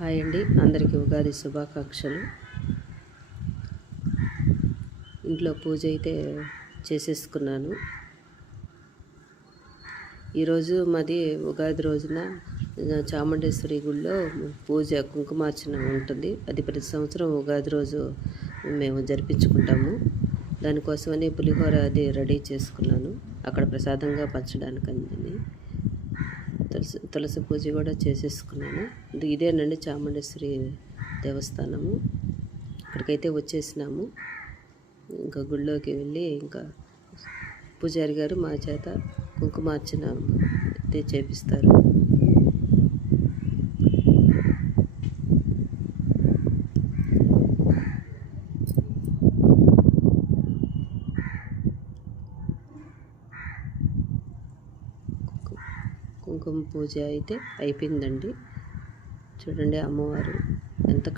Hi అండి, అందరికీ ఉగాది శుభాకాంక్షలు. ఇంట్లో పూజ అయితే చేసేసుకున్నాను. ఈరోజు మాది ఉగాది రోజున చాముండేశ్వరి గుడిలో పూజ కుంకుమార్చన ఉంటుంది. అది ప్రతి సంవత్సరం ఉగాది రోజు మేము జరిపించుకుంటాము. దానికోసమని పులిహోర అది రెడీ చేసుకున్నాను, అక్కడ ప్రసాదంగా పంచడానికి అందని. తులసి పూజ కూడా చేసేసుకున్నాను. ఇదేనండి చాముండేశ్వరి దేవస్థానము. ఇక్కడికైతే వచ్చేసినాము. ఇంకా గుళ్ళోకి వెళ్ళి ఇంకా పూజారి గారు మా చేత కుంకుమార్చన అయితే చేపిస్తారు. కుంకుమ పూజ అయితే అయిపోయిందండి. చూడండి, అమ్మవారు ఎంత